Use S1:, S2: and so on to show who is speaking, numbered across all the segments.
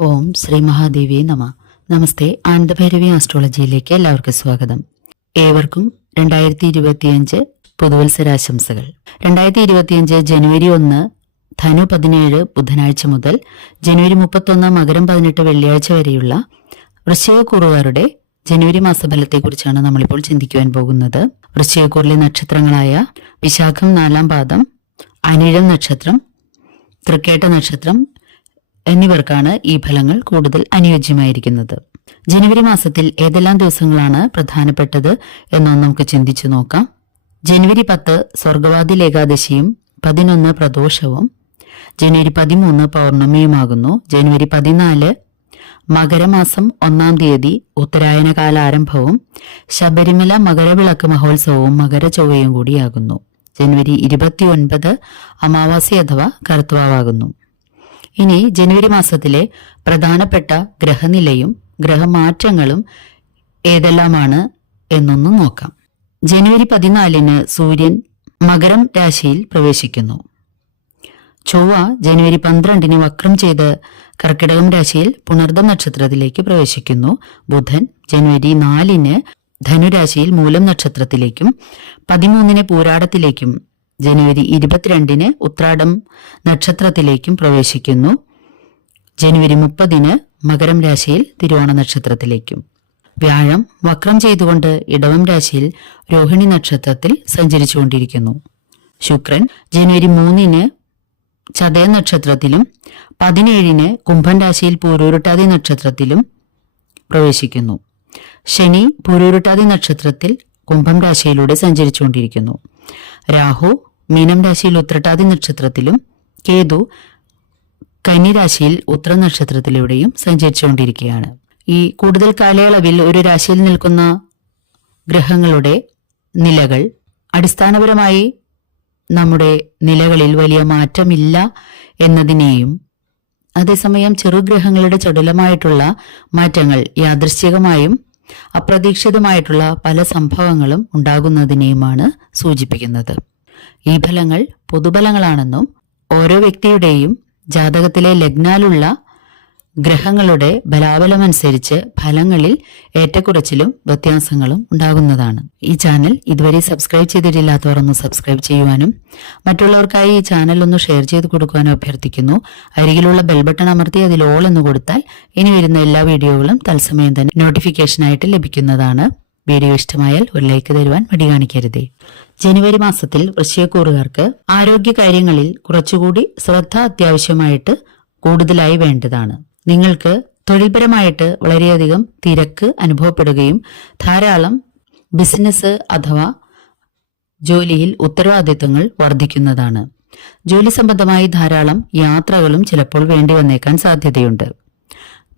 S1: ഓം ശ്രീ മഹാദേവി നമ. നമസ്തേ ആനന്ദഭൈരവി ആസ്ട്രോളജിയിലേക്ക് എല്ലാവർക്കും സ്വാഗതം. ഏവർക്കും രണ്ടായിരത്തി ഇരുപത്തിയഞ്ച് പുതുവത്സരാശംസകൾ. രണ്ടായിരത്തി ഇരുപത്തിയഞ്ച് ജനുവരി ഒന്ന് ധനു പതിനേഴ് ബുധനാഴ്ച മുതൽ ജനുവരി മുപ്പത്തൊന്ന് മകരം പതിനെട്ട് വെള്ളിയാഴ്ച വരെയുള്ള വൃശ്ചികക്കുറുകാരുടെ ജനുവരി മാസഫലത്തെക്കുറിച്ചാണ് നമ്മളിപ്പോൾ ചിന്തിക്കുവാൻ പോകുന്നത്. വൃശ്ചികക്കൂറിലെ നക്ഷത്രങ്ങളായ വിശാഖം നാലാം പാദം അനിഴം നക്ഷത്രം തൃക്കേട്ട നക്ഷത്രം എന്നിവർക്കാണ് ഈ ഫലങ്ങൾ കൂടുതൽ അനുയോജ്യമായിരിക്കുന്നത്. ജനുവരി മാസത്തിൽ ഏതെല്ലാം ദിവസങ്ങളാണ് പ്രധാനപ്പെട്ടത് എന്നൊന്ന് നമുക്ക് ചിന്തിച്ചു നോക്കാം. ജനുവരി പത്ത് സ്വർഗവാതിൽ ഏകാദശിയും പതിനൊന്ന് പ്രദോഷവും. ജനുവരി പതിമൂന്ന് പൗർണമിയുമാകുന്നു. ജനുവരി പതിനാല് മകരമാസം ഒന്നാം തീയതി ഉത്തരായന കാലാരംഭവും. ശബരിമല മകരവിളക്ക് മഹോത്സവവും മകര ചൊവ്വയും കൂടിയാകുന്നു. ജനുവരി ഇരുപത്തിയൊൻപത് അമാവാസി അഥവാ കറുത്തുവാകുന്നു ഇനി ജനുവരി മാസത്തിലെ പ്രധാനപ്പെട്ട ഗ്രഹനിലയും ഗ്രഹമാറ്റങ്ങളും ഏതെല്ലാമാണ് എന്നൊന്ന് നോക്കാം. ജനുവരി പതിനാലിന് സൂര്യൻ മകരം രാശിയിൽ പ്രവേശിക്കുന്നു. ചൊവ്വ ജനുവരി പന്ത്രണ്ടിന് വക്രം ചെയ്ത് കർക്കിടകം രാശിയിൽ പുണർദം നക്ഷത്രത്തിലേക്ക് പ്രവേശിക്കുന്നു. ബുധൻ ജനുവരി നാലിന് ധനുരാശിയിൽ മൂലം നക്ഷത്രത്തിലേക്കും പതിമൂന്നിന് പൂരാടത്തിലേക്കും ജനുവരി ഇരുപത്തിരണ്ടിന് ഉത്രാടം നക്ഷത്രത്തിലേക്കും പ്രവേശിക്കുന്നു. ജനുവരി മുപ്പതിന് മകരം രാശിയിൽ തിരുവോണ നക്ഷത്രത്തിലേക്കും. വ്യാഴം വക്രം ചെയ്തുകൊണ്ട് ഇടവം രാശിയിൽ രോഹിണി നക്ഷത്രത്തിൽ സഞ്ചരിച്ചുകൊണ്ടിരിക്കുന്നു. ശുക്രൻ ജനുവരി മൂന്നിന് ചതയ നക്ഷത്രത്തിലും പതിനേഴിന് കുംഭൻ രാശിയിൽ പൂരൂരുട്ടാതി നക്ഷത്രത്തിലും പ്രവേശിക്കുന്നു. ശനി പൂരൂരുട്ടാതി നക്ഷത്രത്തിൽ കുംഭം രാശിയിലൂടെ സഞ്ചരിച്ചുകൊണ്ടിരിക്കുന്നു. രാഹു മീനം രാശിയിൽ ഉത്രട്ടാതി നക്ഷത്രത്തിലും കേതു കന്നിരാശിയിൽ ഉത്ര നക്ഷത്രത്തിലൂടെയും സഞ്ചരിച്ചുകൊണ്ടിരിക്കുകയാണ്. ഈ കൂടുതൽ കാലയളവിൽ ഒരു രാശിയിൽ നിൽക്കുന്ന ഗ്രഹങ്ങളുടെ നിലകൾ അടിസ്ഥാനപരമായി നമ്മുടെ നിലകളിൽ വലിയ മാറ്റമില്ല എന്നതിനെയും അതേസമയം ചെറുഗ്രഹങ്ങളുടെ ചടുലമായിട്ടുള്ള മാറ്റങ്ങൾ യാദൃശ്ചികമായും അപ്രതീക്ഷിതമായിട്ടുള്ള പല സംഭവങ്ങളും ഉണ്ടാകുന്നതിനെയുമാണ് സൂചിപ്പിക്കുന്നത്. ഈ ഫലങ്ങൾ പൊതുഫലങ്ങളാണെന്നും ഓരോ വ്യക്തിയുടെയും ജാതകത്തിലെ ലഗ്നാലുള്ള ഗ്രഹങ്ങളുടെ ബലാബലമനുസരിച്ച് ഫലങ്ങളിൽ ഏറ്റക്കുറച്ചിലും വ്യത്യാസങ്ങളും ഉണ്ടാകുന്നതാണ്. ഈ ചാനൽ ഇതുവരെ സബ്സ്ക്രൈബ് ചെയ്തിട്ടില്ലാത്തവർ ഒന്ന് സബ്സ്ക്രൈബ് ചെയ്യുവാനും മറ്റുള്ളവർക്കായി ഈ ചാനൽ ഒന്ന് ഷെയർ ചെയ്ത് കൊടുക്കുവാനും അഭ്യർത്ഥിക്കുന്നു. അരികിലുള്ള ബെൽ ബട്ടൺ അമർത്തി അതിൽ ഓൾ എന്ന് കൊടുത്താൽ ഇനി വരുന്ന എല്ലാ വീഡിയോകളും തത്സമയം തന്നെ നോട്ടിഫിക്കേഷനായിട്ട് ലഭിക്കുന്നതാണ്. വീഡിയോ ഇഷ്ടമായാൽ ഒരു ലൈക്ക് തരുവാൻ മടി കാണിക്കരുതേ. ജനുവരി മാസത്തിൽ വൃശ്ചികക്കൂറുകാർക്ക് ആരോഗ്യ കാര്യങ്ങളിൽ കുറച്ചുകൂടി ശ്രദ്ധ അത്യാവശ്യമായിട്ട് കൂടുതലായി വേണ്ടതാണ്. നിങ്ങൾക്ക് തൊഴിൽപരമായിട്ട് വളരെയധികം തിരക്ക് അനുഭവപ്പെടുകയും ധാരാളം ബിസിനസ് അഥവാ ജോലിയിൽ ഉത്തരവാദിത്തങ്ങൾ വർദ്ധിക്കുന്നതാണ്. ജോലി സംബന്ധമായി ധാരാളം യാത്രകളും ചിലപ്പോൾ വേണ്ടി വന്നേക്കാൻ സാധ്യതയുണ്ട്.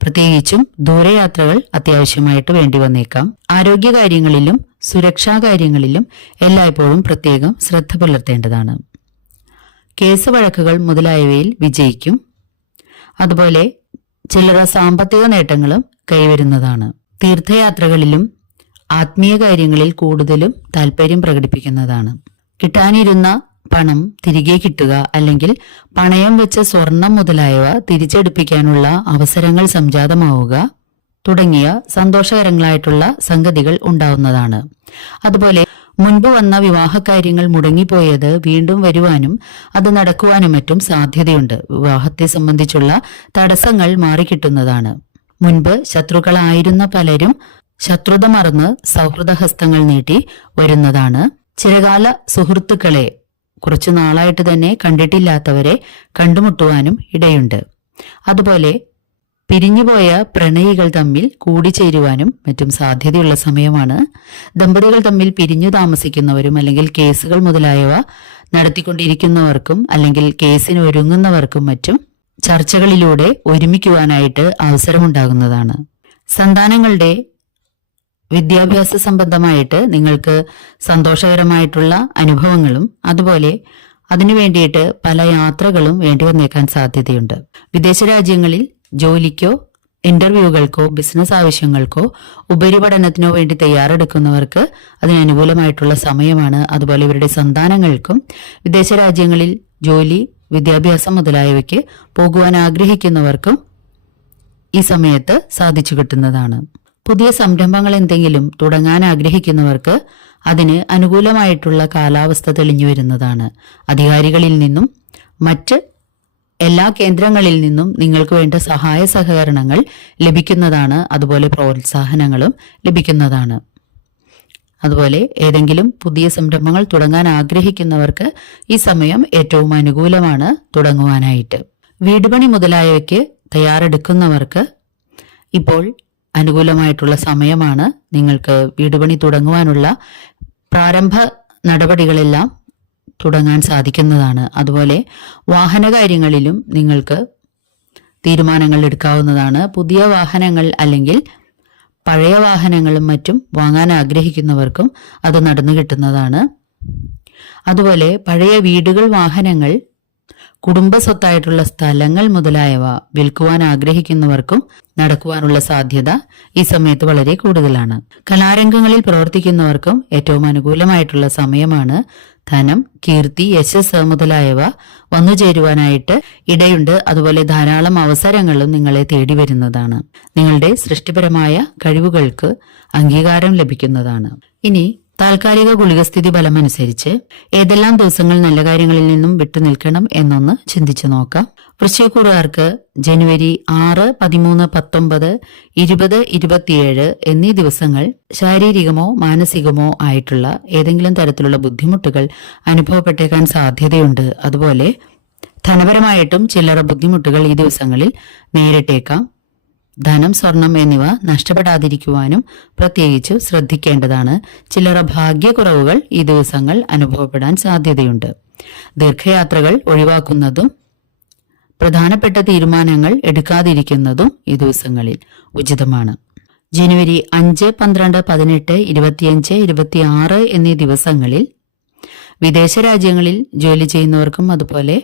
S1: പ്രത്യേകിച്ചും ദൂരയാത്രകൾ അത്യാവശ്യമായിട്ട് വേണ്ടി വന്നേക്കാം. ആരോഗ്യകാര്യങ്ങളിലും സുരക്ഷാ കാര്യങ്ങളിലും എല്ലായ്പ്പോഴും പ്രത്യേകം ശ്രദ്ധ പുലർത്തേണ്ടതാണ്. കേസ് വഴക്കുകൾ മുതലായവയിൽ വിജയിക്കും. അതുപോലെ ചില്ലറ സാമ്പത്തിക നേട്ടങ്ങളും കൈവരുന്നതാണ്. തീർത്ഥയാത്രകളിലും ആത്മീയ കാര്യങ്ങളിൽ കൂടുതലും താല്പര്യം പ്രകടിപ്പിക്കുന്നതാണ്. കിട്ടാനിരുന്ന പണം തിരികെ കിട്ടുക അല്ലെങ്കിൽ പണയം വെച്ച സ്വർണം മുതലായവ തിരിച്ചെടുപ്പിക്കാനുള്ള അവസരങ്ങൾ സംജാതമാവുക. തുടങ്ങിയ സന്തോഷകരങ്ങളായിട്ടുള്ള സംഗതികൾ ഉണ്ടാവുന്നതാണ്. അതുപോലെ മുൻപ് വന്ന വിവാഹകാര്യങ്ങൾ മുടങ്ങിപ്പോയത് വീണ്ടും വരുവാനും അത് നടക്കുവാനും മറ്റും സാധ്യതയുണ്ട്. വിവാഹത്തെ സംബന്ധിച്ചുള്ള തടസ്സങ്ങൾ മാറിക്കിട്ടുന്നതാണ്. മുൻപ് ശത്രുക്കളായിരുന്ന പലരും ശത്രുത മറന്ന് സൗഹൃദഹസ്തങ്ങൾ നീട്ടി വരുന്നതാണ്. ചിരകാല സുഹൃത്തുക്കളെ കുറച്ചു നാളായിട്ട് തന്നെ കണ്ടിട്ടില്ലാത്തവരെ കണ്ടുമുട്ടുവാനും ഇടയുണ്ട്. അതുപോലെ പിരിഞ്ഞുപോയ പ്രണയികൾ തമ്മിൽ കൂടിച്ചേരുവാനും മറ്റും സാധ്യതയുള്ള സമയമാണ്. ദമ്പതികൾ തമ്മിൽ പിരിഞ്ഞു താമസിക്കുന്നവരും അല്ലെങ്കിൽ കേസുകൾ മുതലായവ നടത്തിക്കൊണ്ടിരിക്കുന്നവർക്കും അല്ലെങ്കിൽ കേസിന് ഒരുങ്ങുന്നവർക്കും മറ്റും ചർച്ചകളിലൂടെ ഒരുമിക്കുവാനായിട്ട് അവസരമുണ്ടാകുന്നതാണ്. സന്താനങ്ങളുടെ വിദ്യാഭ്യാസ സംബന്ധമായിട്ട് നിങ്ങൾക്ക് സന്തോഷകരമായിട്ടുള്ള അനുഭവങ്ങളും അതുപോലെ അതിനു വേണ്ടിയിട്ട് പല യാത്രകളും വേണ്ടി വന്നേക്കാൻ സാധ്യതയുണ്ട്. വിദേശ രാജ്യങ്ങളിൽ ജോലിക്കോ ഇന്റർവ്യൂകൾക്കോ ബിസിനസ് ആവശ്യങ്ങൾക്കോ ഉപരിപഠനത്തിനോ വേണ്ടി തയ്യാറെടുക്കുന്നവർക്ക് അതിനനുകൂലമായിട്ടുള്ള സമയമാണ്. അതുപോലെ ഇവരുടെ സന്താനങ്ങൾക്കും വിദേശ രാജ്യങ്ങളിൽ ജോലി വിദ്യാഭ്യാസം മുതലായവയ്ക്ക് പോകുവാൻ ആഗ്രഹിക്കുന്നവർക്കും ഈ സമയത്ത് സാധിച്ചു കിട്ടുന്നതാണ്. പുതിയ സംരംഭങ്ങൾ എന്തെങ്കിലും തുടങ്ങാൻ ആഗ്രഹിക്കുന്നവർക്ക് അതിന് അനുകൂലമായിട്ടുള്ള കാലാവസ്ഥ തെളിഞ്ഞു വരുന്നതാണ്. അധികാരികളിൽ നിന്നും മറ്റ് എല്ലാ കേന്ദ്രങ്ങളിൽ നിന്നും നിങ്ങൾക്ക് വേണ്ട സഹായ സഹകരണങ്ങൾ ലഭിക്കുന്നതാണ് അതുപോലെ പ്രോത്സാഹനങ്ങളും ലഭിക്കുന്നതാണ്. അതുപോലെ ഏതെങ്കിലും പുതിയ സംരംഭങ്ങൾ തുടങ്ങാൻ ആഗ്രഹിക്കുന്നവർക്ക് ഈ സമയം ഏറ്റവും അനുകൂലമാണ് തുടങ്ങുവാനായിട്ട്. വീടുപണി മുതലായവയ്ക്ക് തയ്യാറെടുക്കുന്നവർക്ക് ഇപ്പോൾ അനുകൂലമായിട്ടുള്ള സമയമാണ് നിങ്ങൾക്ക് വീടുപണി തുടങ്ങുവാനുള്ള പ്രാരംഭ നടപടികളെല്ലാം തുടങ്ങാൻ സാധിക്കുന്നതാണ്. അതുപോലെ വാഹന കാര്യങ്ങളിലും നിങ്ങൾക്ക് തീരുമാനങ്ങൾ എടുക്കാവുന്നതാണ്. പുതിയ വാഹനങ്ങൾ അല്ലെങ്കിൽ പഴയ വാഹനങ്ങളും മറ്റും വാങ്ങാൻ ആഗ്രഹിക്കുന്നവർക്കും അത് നടന്നു കിട്ടുന്നതാണ്. അതുപോലെ പഴയ വീടുകൾ വാഹനങ്ങൾ കുടുംബ സ്വത്തായിട്ടുള്ള സ്ഥലങ്ങൾ മുതലായവ വിൽക്കുവാൻ ആഗ്രഹിക്കുന്നവർക്കും നടക്കുവാനുള്ള സാധ്യത ഈ സമയത്ത് വളരെ കൂടുതലാണ്. കലാരംഗങ്ങളിൽ പ്രവർത്തിക്കുന്നവർക്കും ഏറ്റവും അനുകൂലമായിട്ടുള്ള സമയമാണ് ധനം കീർത്തി യശസ് മുതലായവ വന്നു ചേരുവാനായിട്ട് ഇടയുണ്ട്. അതുപോലെ ധാരാളം അവസരങ്ങളും നിങ്ങളെ തേടി വരുന്നതാണ്. നിങ്ങളുടെ സൃഷ്ടിപരമായ കഴിവുകൾക്ക് അംഗീകാരം ലഭിക്കുന്നതാണ്. ഇനി താൽക്കാലിക ഗുളികസ്ഥിതി ഫലമനുസരിച്ച് ഏതെല്ലാം ദിവസങ്ങൾ നല്ല കാര്യങ്ങളിൽ നിന്നും വിട്ടുനിൽക്കണം എന്നൊന്ന് ചിന്തിച്ചു നോക്കാം. വൃശ്ചികക്കൂറുകാർക്ക് ജനുവരി ആറ് പതിമൂന്ന് പത്തൊമ്പത് ഇരുപത് ഇരുപത്തിയേഴ് എന്നീ ദിവസങ്ങൾ ശാരീരികമോ മാനസികമോ ആയിട്ടുള്ള ഏതെങ്കിലും തരത്തിലുള്ള ബുദ്ധിമുട്ടുകൾ അനുഭവപ്പെട്ടേക്കാൻ സാധ്യതയുണ്ട്. അതുപോലെ ധനപരമായിട്ടും ചില്ലറ ബുദ്ധിമുട്ടുകൾ ഈ ദിവസങ്ങളിൽ നേരിട്ടേക്കാം. ധനം സ്വർണം എന്നിവ നഷ്ടപ്പെടാതിരിക്കുവാനും പ്രത്യേകിച്ച് ശ്രദ്ധിക്കേണ്ടതാണ്. ചില്ലറ ഭാഗ്യക്കുറവുകൾ ഈ ദിവസങ്ങൾ അനുഭവപ്പെടാൻ സാധ്യതയുണ്ട്. ദീർഘയാത്രകൾ ഒഴിവാക്കുന്നതും പ്രധാനപ്പെട്ട തീരുമാനങ്ങൾ എടുക്കാതിരിക്കുന്നതും ഈ ദിവസങ്ങളിൽ ഉചിതമാണ്. ജനുവരി അഞ്ച് പന്ത്രണ്ട് പതിനെട്ട് ഇരുപത്തിയഞ്ച് ഇരുപത്തിയാറ് എന്നീ ദിവസങ്ങളിൽ വിദേശ രാജ്യങ്ങളിൽ ജോലി ചെയ്യുന്നവർക്കും അതുപോലെ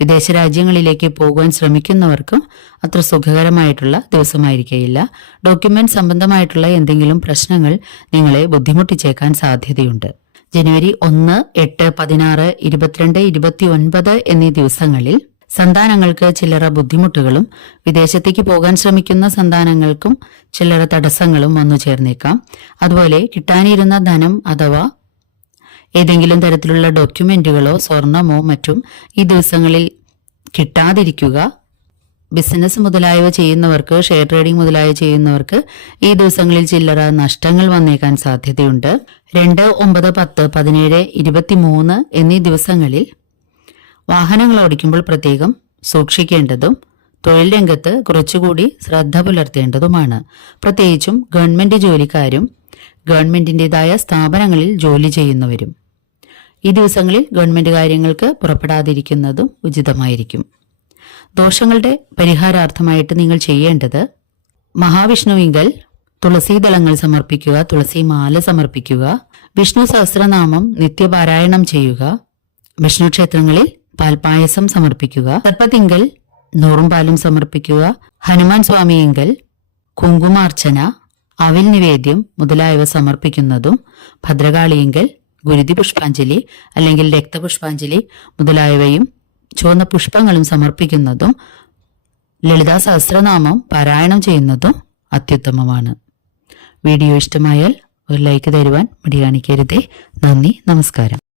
S1: വിദേശ രാജ്യങ്ങളിലേക്ക് പോകുവാൻ ശ്രമിക്കുന്നവർക്കും അത്ര സുഖകരമായിട്ടുള്ള ദിവസമായിരിക്കുകയില്ല ഡോക്യുമെന്റ് സംബന്ധമായിട്ടുള്ള എന്തെങ്കിലും പ്രശ്നങ്ങൾ നിങ്ങളെ ബുദ്ധിമുട്ടിച്ചേക്കാൻ സാധ്യതയുണ്ട്. ജനുവരി ഒന്ന് എട്ട് പതിനാറ് ഇരുപത്തിരണ്ട് ഇരുപത്തി ഒൻപത് എന്നീ ദിവസങ്ങളിൽ സന്താനങ്ങൾക്ക് ചില്ലറ ബുദ്ധിമുട്ടുകളും വിദേശത്തേക്ക് പോകാൻ ശ്രമിക്കുന്ന സന്താനങ്ങൾക്കും ചില്ലറ തടസ്സങ്ങളും വന്നു ചേർന്നേക്കാം അതുപോലെ കിട്ടാനിരുന്ന ധനം അഥവാ ഏതെങ്കിലും തരത്തിലുള്ള ഡോക്യുമെന്റുകളോ സ്വർണമോ മറ്റും ഈ ദിവസങ്ങളിൽ കിട്ടാതിരിക്കുക. ബിസിനസ് മുതലായവ ചെയ്യുന്നവർക്ക് ഷെയർ ട്രേഡിംഗ് മുതലായവ ചെയ്യുന്നവർക്ക് ഈ ദിവസങ്ങളിൽ ചില്ലറ നഷ്ടങ്ങൾ വന്നേക്കാൻ സാധ്യതയുണ്ട്. രണ്ട് ഒമ്പത് പത്ത് പതിനേഴ് ഇരുപത്തിമൂന്ന് എന്നീ ദിവസങ്ങളിൽ വാഹനങ്ങൾ ഓടിക്കുമ്പോൾ പ്രത്യേകം സൂക്ഷിക്കേണ്ടതും തൊഴിൽ രംഗത്ത് കുറച്ചുകൂടി ശ്രദ്ധ പുലർത്തേണ്ടതുമാണ്. പ്രത്യേകിച്ചും ഗവൺമെന്റ് ജോലിക്കാരും ഗവൺമെന്റിന്റേതായ സ്ഥാപനങ്ങളിൽ ജോലി ചെയ്യുന്നവരും. ഈ ദിവസങ്ങളിൽ ഗവൺമെന്റ് കാര്യങ്ങൾക്ക് പുറപ്പെടാതിരിക്കുന്നതും ഉചിതമായിരിക്കും. ദോഷങ്ങളുടെ പരിഹാരാർത്ഥമായിട്ട് നിങ്ങൾ ചെയ്യേണ്ടത് മഹാവിഷ്ണുവിങ്കൽ തുളസീദളങ്ങൾ സമർപ്പിക്കുക തുളസി മാല സമർപ്പിക്കുക വിഷ്ണു സഹസ്രനാമം നിത്യപാരായണം ചെയ്യുക വിഷ്ണു ക്ഷേത്രങ്ങളിൽ പാൽപായസം സമർപ്പിക്കുക സർപ്പതിങ്കൽ നൂറും പാലും സമർപ്പിക്കുക ഹനുമാൻ സ്വാമിയെങ്കിൽ കുങ്കുമാർച്ചന അവിൽ നിവേദ്യം മുതലായവ സമർപ്പിക്കുന്നതും ഭദ്രകാളിയെങ്കിൽ ഗുരുതി പുഷ്പാഞ്ജലി അല്ലെങ്കിൽ രക്തപുഷ്പാഞ്ജലി മുതലായവയും ചുവന്ന പുഷ്പങ്ങളും സമർപ്പിക്കുന്നതും ലളിതാ സഹസ്രനാമം പാരായണം ചെയ്യുന്നതും അത്യുത്തമമാണ്. വീഡിയോ ഇഷ്ടമായാൽ ഒരു ലൈക്ക് തരുവാൻ മടി കാണിക്കരുതേ നന്ദി നമസ്കാരം.